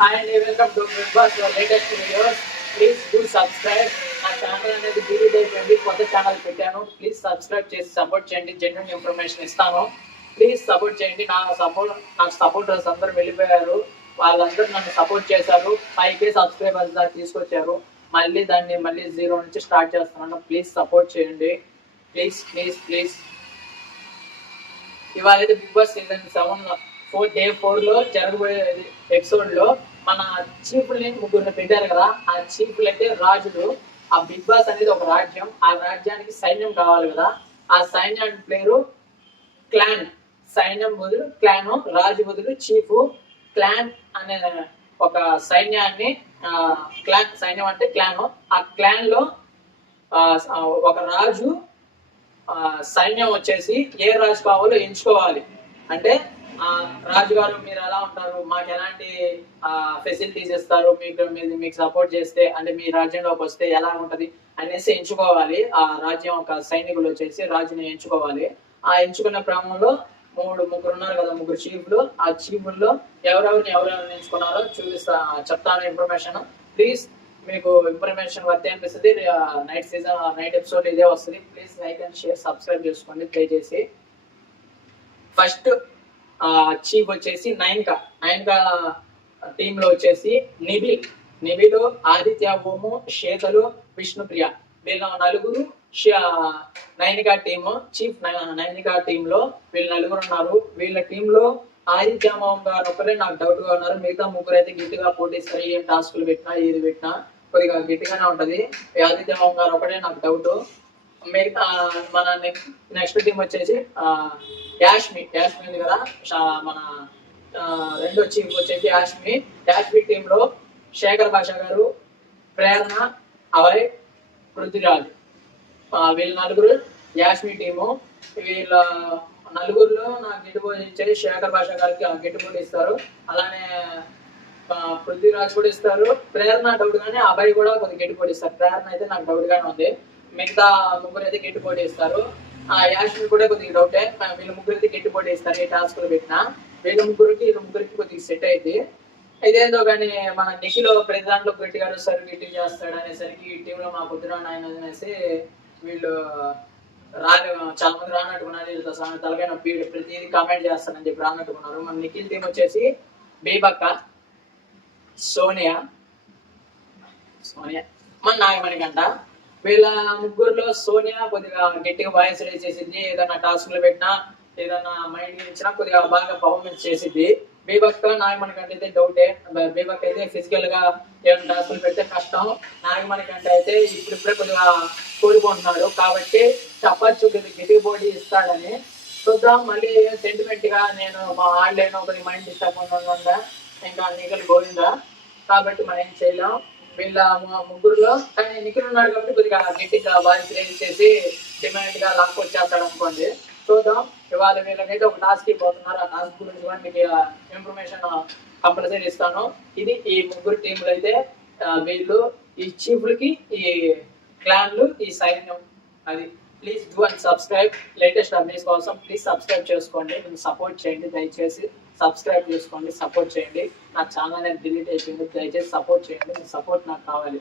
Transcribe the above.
Hi and welcome to Big Boss, your latest videos. Please do subscribe. నా channel అనేది delete అయిపోయింది, కొత్త channel పెట్టాను. ప్లీజ్ సబ్స్క్రైబ్ చేసి సపోర్ట్ చేయండి. జెన్యున్ ఇన్ఫర్మేషన్ ఇస్తాను. ప్లీజ్ సపోర్ట్ చేయండి. నాకు సపోర్టర్స్ అందరూ వెళ్ళిపోయారు. వాళ్ళందరూ నన్ను సపోర్ట్ చేశారు. 5K సబ్స్క్రైబర్స్ దాకా తీసుకొచ్చారు. మళ్ళీ జీరో నుంచి స్టార్ట్ చేస్తున్నాను. ప్లీజ్ సపోర్ట్ చేయండి. Please please please. ఇవాళ అయితే బిగ్ బాస్ సీజన్ 7 డే 4 లో జరగబోయే ఎపిసోడ్ లో మన చీఫ్ని ముగ్గురు పెట్టారు కదా. ఆ చీఫ్లు అయితే రాజులు. ఆ బిగ్ బాస్ అనేది ఒక రాజ్యం. ఆ రాజ్యానికి సైన్యం కావాలి కదా. ఆ సైన్యానికి పేరు క్లాన్. సైన్యం బదులు క్లాన్, రాజు బదులు చీఫ్. క్లాన్ అనే ఒక సైన్యాన్ని, క్లాన్ సైన్యం అంటే క్లాన్. ఆ క్లాన్ లో ఒక రాజు సైన్యం వచ్చేసి ఏ రాజు కావాలో ఎంచుకోవాలి. అంటే రాజుగారు మీరు ఎలా ఉంటారు, మాకు ఎలాంటి ఫెసిలిటీస్ ఇస్తారు, మీకు సపోర్ట్ చేస్తే, అంటే మీ రాజ్యంలోకి వస్తే ఎలా ఉంటది అనేసి ఎంచుకోవాలి. ఆ రాజ్యం ఒక సైనికులు వచ్చేసి రాజుని ఎంచుకోవాలి. ఆ ఎంచుకున్న క్రమంలో ముగ్గురు ఉన్నారు కదా, ముగ్గురు చీఫ్లు. ఆ చీఫ్ల్లో ఎవరెవరిని ఎంచుకున్నారో చెప్తాను ఇన్ఫర్మేషన్. ప్లీజ్ మీకు ఇన్ఫర్మేషన్ వర్త్ అనిపిస్తుంది. నైట్ ఎపిసోడ్ ఇదే వస్తుంది. Please like and share, subscribe చేసుకోండి దయచేసి. ఫస్ట్ చీఫ్ వచ్చేసి నైన్కా టీమ్ లో వచ్చేసి నిబిలు, ఆదిత్య, ఓము, శేఖలు, విష్ణుప్రియ, వీళ్ళ నలుగురు Nainika team. Chief Nainika team లో వీళ్ళు నలుగురు ఉన్నారు. వీళ్ళ టీమ్ లో ఆదిత్య మోహన్ గారు ఒకరే నాకు డౌట్ గా ఉన్నారు. మిగతా ముగ్గురు అయితే గట్టిగా పోటీస్తారు. ఏం టాస్కులు పెట్టినా ఏది పెట్టినా కొద్దిగా గట్టిగానే ఉంటది. ఆదిత్య మోహన్ గారు ఒకటే నాకు డౌట్. మిగతా మన నెక్స్ట్ టీం వచ్చేసి యాష్మి ఉంది కదా. మన రెండో చీఫ్ వచ్చేసి యాష్మి టీమ్ లో శేఖర్ భాష గారు, ప్రేరణ, అభయ్, పృథ్వీరాజ్, వీళ్ళ నలుగురు యాష్మి టీము. వీళ్ళ నలుగురులో నాకు గిట్టుబడి ఇచ్చేది శేఖర్ భాష గారికి గిట్టుబడి ఇస్తారు. అలానే పృథ్వీరాజ్ కూడా ఇస్తారు. ప్రేరణ డౌట్ గానే, అభయ్ కూడా కొద్దిగా గిట్టుబడి ఇస్తారు. ప్రేరణ అయితే నాకు డౌట్ గానే ఉంది. మిగతా ముగ్గురు అయితే గిట్టుబడి ఇస్తారు. యాష్మి కూడా కొద్దిగా డౌటే. వీళ్ళ ముగ్గురు అయితే గిట్టుబడి ఇస్తారు. ఏ టాస్క్లు పెట్టినా వీళ్ళ ముగ్గురికి కొద్దిగా సెట్ అయితే. ఇదేందో కానీ మన నిఖిల్ ప్రెసిడెంట్ లో గట్టిగా సార్ గిట్టి చేస్తాడు అనేసరికి ఈ టీంలో మా పొద్దున ఆయన అనేసి వీళ్ళు చాలా మంది రానట్టుకున్నారు. వీళ్ళతో తలకైన పీడు ప్రతిదీ కామెంట్ చేస్తానని చెప్పి రానట్టుకున్నారు. మన నిఖిల్ టీం వచ్చేసి బేబక్క, సోనియా, మన నాగమణికంట. వీళ్ళ ముగ్గురులో సోనియా కొద్దిగా గట్టిగా వాయిస్ రేజ్ చేసింది. ఏదైనా టాస్క్లు పెట్టినా, ఏదైనా మైండ్ ఇచ్చినా కొద్దిగా బాగా పర్ఫార్మెన్స్ చేసింది. బీబక్ నాగమణికంటే అయితే డౌటే. బీబక్ అయితే ఫిజికల్ గా ఏమైనా టాస్క్లు పెడితే కష్టం. నాగమణికంటే అయితే ఇప్పుడిప్పుడే కొద్దిగా కోరుకుంటున్నాడు. కాబట్టి చెప్పచ్చు గట్టిగా పోటీ ఇస్తాడని. చూద్దాం. మళ్ళీ సెంటిమెంట్ గా నేను మా ఆడలేను, కొద్దిగా మైండ్ డిస్టర్బ్ ఉందా, ఇంకా నిఖిల్ గోవిందా. కాబట్టి మనం ఏం చేయలేం. వీళ్ళ ముగ్గురులో కానీ నిఖిల్ ఉన్నాడు కాబట్టి కొద్దిగా గట్టిగా వాయిస్ రేజ్ చేసి డిమాండ్ గా లాక్కొచ్చేస్తాడు అనుకోండి. చూద్దాం. ఇవాళ వీళ్ళకైతే ఒక టాస్క్ ఇవ్వబోతున్నారు. ఆ టాస్క్ గురించి కూడా మీకు ఇన్ఫర్మేషన్ కంపల్సరీ ఇస్తాను. ఇది ఈ ముగ్గురు టీంలు అయితే వీళ్ళు ఈ చీఫ్లకి, ఈ క్లాన్లు, ఈ సైన్యం. అది please do and subscribe. Latest updates కోసం ప్లీజ్ సబ్స్క్రైబ్ చేసుకోండి. మీరు సపోర్ట్ చేయండి దయచేసి. సబ్స్క్రైబ్ చేసుకోండి, సపోర్ట్ చేయండి. నా ఛానల్ అనేది డిలీట్ అయిపోయింది. దయచేసి సపోర్ట్ చేయండి. మీ సపోర్ట్ నాకు కావాలి.